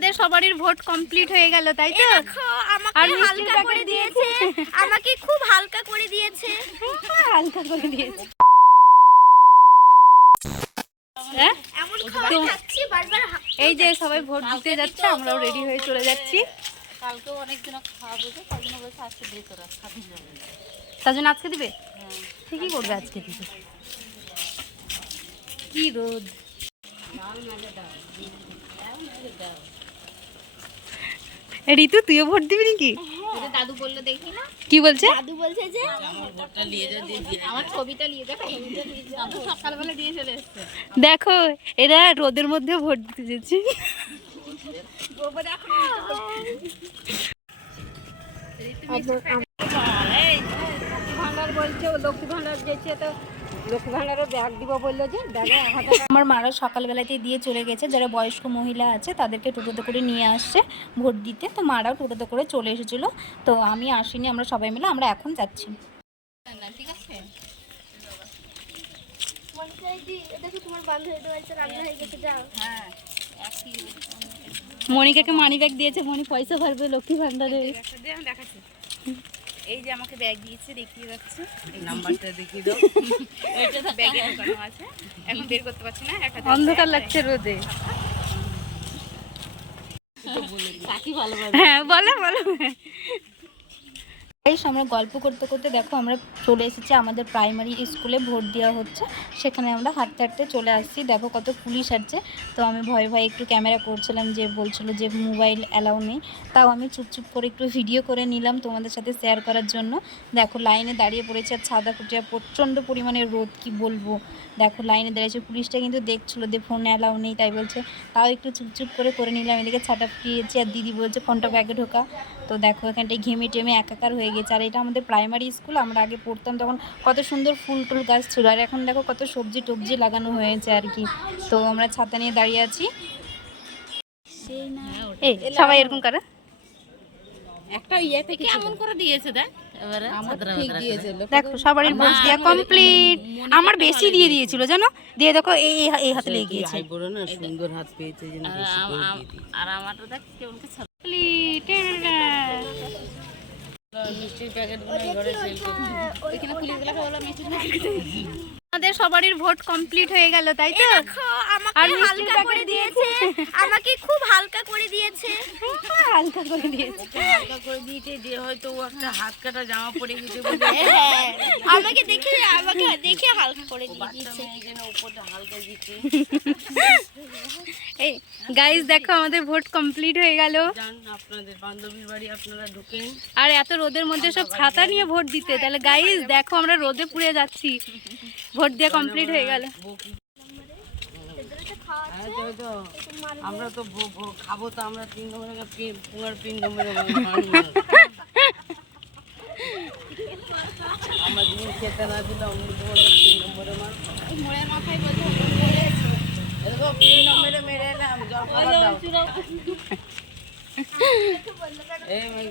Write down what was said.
আমাদের সবারই vote complete হয়ে গেল, তাই তো? আমাকে হালকা করে দিয়েছে, আমাকে খুব হালকা করে দিয়েছে, হালকা করে দিয়েছে। এই যে সবাই ভোট দিতে যাচ্ছে, আমরাও রেডি হয়ে চলে যাচ্ছি। কালকেও অনেকজন খাওয়াবো, তার জন্য বলছে আজকে দিয়ে তোরা খাবি না। তার জন্য আজকে দিবে? ঠিকই করবে, আজকে দিবে। কি রোদ! ঋতু, তুইও ভোট দিবি নাকি? দাদু বললো দেখি না, কি বলছে? দাদু বলছে যে আমার ছবিটা নিয়ে যাবে, সকালবেলা দিয়ে চলে এসছে। দেখো, এরা রোদের মধ্যে ভোট দিতে যাচ্ছে। আমার মারা সকালবেলাতেই দিয়ে চলে গেছে, যারা বয়স্ক মহিলা আছে তাদেরকে টোটোতে করে নিয়ে আসছে ভোট দিতে। তো মারাও টোটোতে করে চলে এসেছিলো, তো আমি আসিনি, আমরা সবাই মিলে আমরা এখন যাচ্ছি। ঠিক আছে, তোমার বান্ধবীদের বাড়িতে রান্না হয়ে গেছে, যাও। হ্যাঁ মনিকাকে মানি ব্যাগ দিয়েছে, মনি পয়সা ভরবে লক্ষ্মী ভান্ডারে। দেখাচ্ছি, এই যে আমাকে ব্যাগ দিয়েছে, দেখিয়ে যাচ্ছে, নাম্বারটা দেখিয়ে দাও। এটা ব্যাগে ঢোকানো আছে, এখন বের করতে পারছি না, অন্ধকার লাগছে রোদে। ভালো হ্যাঁ, বলো বলো। আমরা গল্প করতে করতে দেখো আমরা চলে এসেছি আমাদের প্রাইমারি স্কুলে, ভোট দেওয়া হচ্ছে। সেখানে আমরা হাঁটতে হাঁটতে চলে আসছি। দেখো কত পুলিশ আছে। তো আমি ভয়ে ভয়ে একটু ক্যামেরা করছিলাম, যে বলছিল যে মোবাইল অ্যালাউ নেই, তাও আমি চুপচুপ করে একটু ভিডিও করে নিলাম তোমাদের সাথে শেয়ার করার জন্য। দেখো লাইনে দাঁড়িয়ে পড়েছে, আর ছাদা কুটিয়া প্রচণ্ড পরিমাণে রোদ, কি বলবো। দেখো লাইনে দাঁড়িয়েছে, পুলিশটা কিন্তু দেখছিলো যে ফোনে অ্যালাউ নেই, তাই বলছে, তাও একটু চুপচুপ করে নিলাম। এদিকে ছাতা ফুটিয়েছি, আর দিদি বলছে ফোনটা ব্যাগে ঢোকা। তো দেখো এখানটায় ঘেমে টেমে একাকার হয়ে গেছে। আর এটা আমাদের প্রাইমারি স্কুল, আমরা আগে পড়তাম তখন কত সুন্দর ফুল টুল গাছ ছিল, আর এখন দেখো কত সবজি টবজি লাগানো হয়েছে আর কি। তো আমরা ছাতা নিয়ে দাঁড়িয়ে আছি। এই সবাই এরকম করে একটা ইয়ে থেকে কেমন করে দিয়েছে, দেখ এবারে ঠিক দিয়েছে। দেখো সবারই ভোট দেওয়া কমপ্লিট। আমার বেশি দিয়ে দিয়েছিল জানো, দিয়ে দেখো এই হাতে লেগে গিয়েছে। সুন্দর হাত পেয়েছে, আর আমারটা দেখ কেমন মিষ্টির প্যাকেট ঘরে সেল করছি। ওইখানে পুলিশগুলোকে বললাম মিষ্টির প্যাকেট। আমাদের সবারই ভোট কমপ্লিট হয়ে গেল, তাই তো? আমাকে হালকা করে দিয়েছে, আমাকে খুব হালকা করে দিয়েছে, হালকা করে দিয়েছে। হালকা করে দিয়েছে, যে হয়তো ও একটা হাত কাটা জামা পরে গেছে বলে আমাকে দেখে হালকা করে দিয়েছে। এইখানে উপরটা হালকা দিচ্ছে। এই গাইস দেখো আমাদের ভোট কমপ্লিট হয়ে গেল। জান আপনাদের বান্ধবীর বাড়ি আপনারা ঢুকেন, আর এত রোদের মধ্যে সব ছাতা নিয়ে ভোট দিতে, তাহলে গাইস দেখো আমরা রোদে পুড়ে যাচ্ছি, ভোট দিয়ে কমপ্লিট হয়ে গেল। আমরা তো খাবো, তো আমরা 3 নম্বরে পিন নম্বরে আমরা দিন খেতে না দিলাম 3 নম্বরে মার মোড়ের মাথায় বলছে এরকম 3 নম্বরে মেরে এলাম, জল খাওয়া দাও। এই